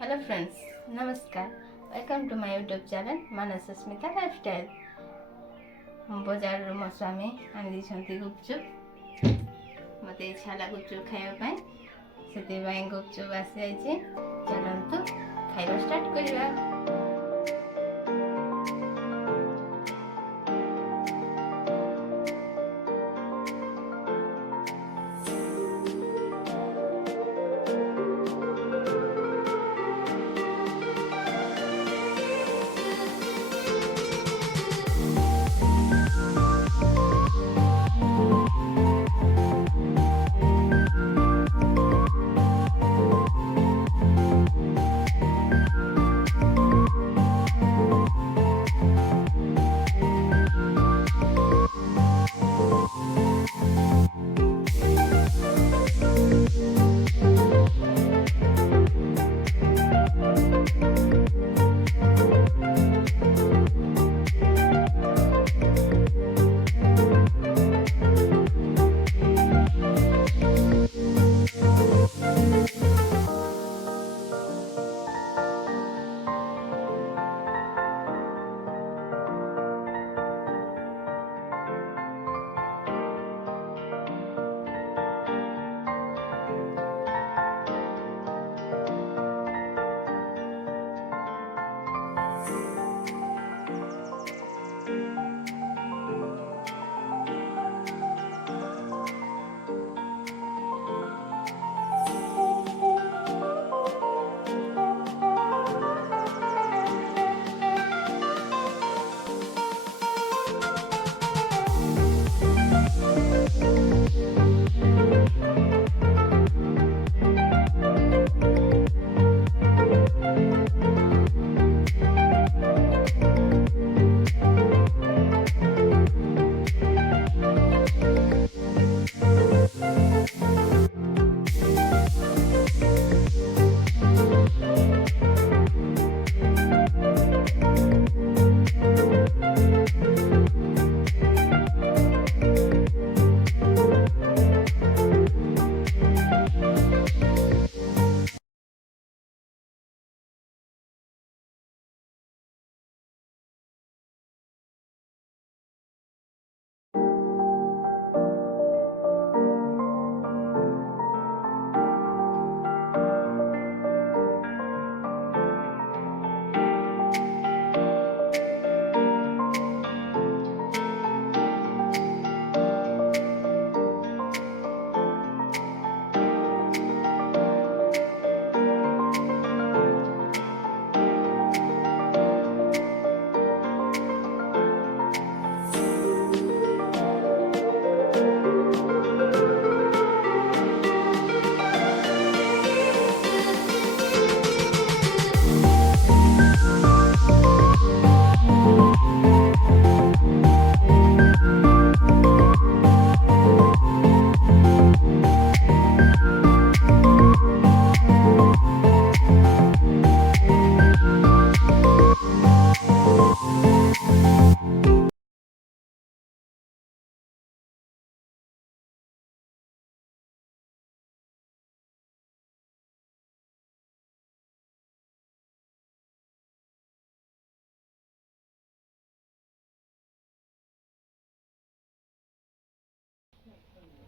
Hello friends, नमस्कार। Welcome to my YouTube channel Manas Asmita lifestyle. बजार मो स्वामी आनी गुपचुप मत इच्छा है गुपचुप खावाई से गुपचुप आसी जाइए। चलतु खाଇବା स्टार्ट करवा।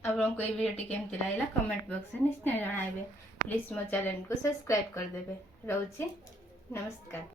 आपको ये वीडियो केमती लगा कमेंट बॉक्स में निश्चय जनाइबे। प्लीज मो चैनल को सब्सक्राइब कर देबे। रहउची नमस्कार।